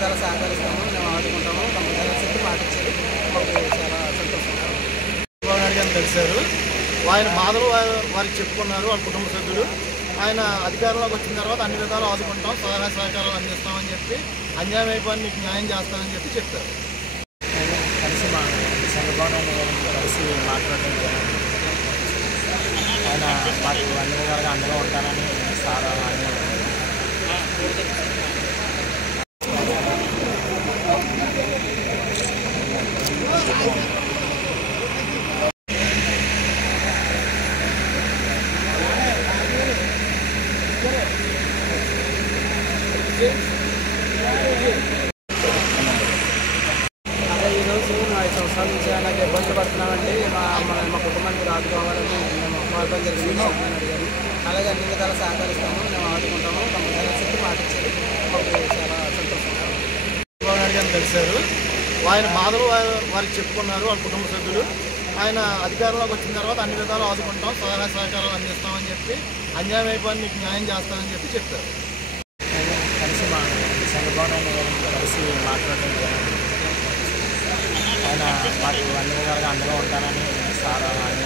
విధాలు సహకరిస్తాము, మేము ఆదుకుంటాము. కంపల్సరీ చెప్పి మాటిచ్చారు. మాకు చాలా సంతోషంగా చంద్రబాబు నాయుడు గారిని కలిశారు. ఆయన బాధలు వారికి చెప్పుకున్నారు, వాళ్ళ కుటుంబ సభ్యులు. ఆయన అధికారంలోకి వచ్చిన తర్వాత అన్ని విధాలు ఆదుకుంటాం, సహాయ సహకారాలు అందిస్తామని చెప్పి, అన్యాయం అయిపోయి మీకు న్యాయం చేస్తామని చెప్పి చెప్పారు. కలిసి మా చంద్రబాబు నాయుడు గారిని కలిసి మాట్లాడడం జరిగింది. ఆయన మాకు అన్ని విధాలుగా అండగా ఉంటానని సార్ ఆయన ఈరోజు 5 సంవత్సరాల నుంచి అలాగే ఇబ్బందులు పడుతున్నామండి. మా కుటుంబానికి ఆదుకోవాలని మేము కోరడం జరిగింది. అడిగారు. అలాగే అన్ని విధాలు సహకరిస్తాము, మేము ఆదుకుంటాము. కంపల్సరీ చెప్పి మాటిచ్చారు. మాకు చాలా సంతోషంగా చంద్రబాబు నాయుడు గారిని కలిశారు. ఆయన బాధలు వారికి చెప్పుకున్నారు, వాళ్ళ కుటుంబ సభ్యులు. ఆయన అధికారంలోకి వచ్చిన తర్వాత అన్ని విధాలు ఆదుకుంటాం, సహాయ సహకారాలు అందిస్తామని చెప్పి, అన్యాయం అయిపోయి మీకు న్యాయం చేస్తామని చెప్పి చెప్పారు. కలిసి మా చంద్రబాబు నాయుడు గారిని కలిసి మాట్లాడడం జరిగింది. ఆయన మాకు అన్ని విధాలుగా అండగా ఉంటానని సార్ ఆయన